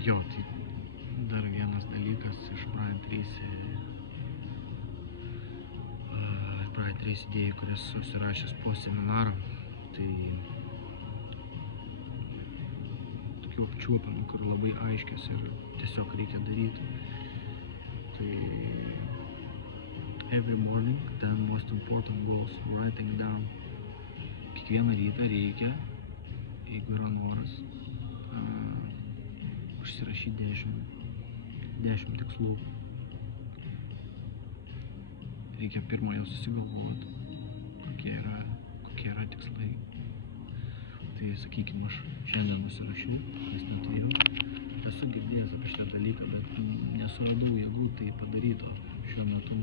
Jo, tai dar vienas dalykas iš Brian Tracy idėjų, kurias susirašęs po seminaro, tai tokių apčiuopiamų, kur labai aiškios ir tiesiog reikia daryti. Tai every morning, 10 most important goals, writing down. Kiekvieną rytą reikia, jeigu yra noras, užsirašyti 10 tikslų. Reikia pirmą jau susigalvoti, kokie yra tikslai. Tai sakykime, aš šiandien nusirašiau, nes neturėjau. Esu girdėjęs apie šitą dalyką, bet nesuradau jėgų tai padaryti. Šiuo metu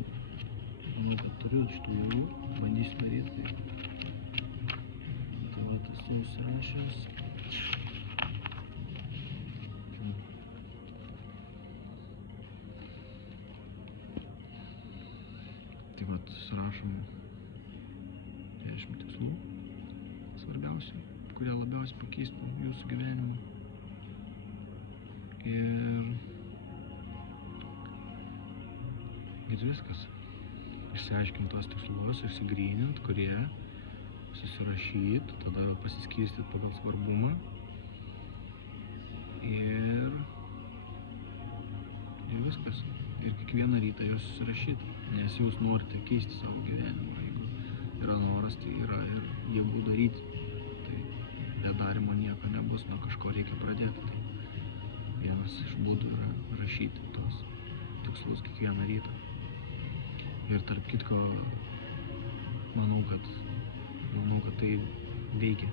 manau, kad turiu šitų jėgų, bandysiu daryti. Tai va, esu užsirašęs. Tai va, surašom 10 tikslų, svarbiausių, kurie labiausiai pakeistų jūsų gyvenimą. Ir viskas. Išsiaiškint tos tikslus, išsigrynint, kurie, susirašyt, tada pasiskirstyt pagal svarbumą. Ir viskas. Ir kiekvieną rytą juos susirašyti, nes jūs norite keisti savo gyvenimą. Jeigu yra noras, tai yra ir jėgų daryti. Tai be darimo nieko nebus, nuo kažko reikia pradėti. Tai vienas iš būdų yra rašyti tos tikslus kiekvieną rytą. Ir tarp kitko, manau, kad tai veikia.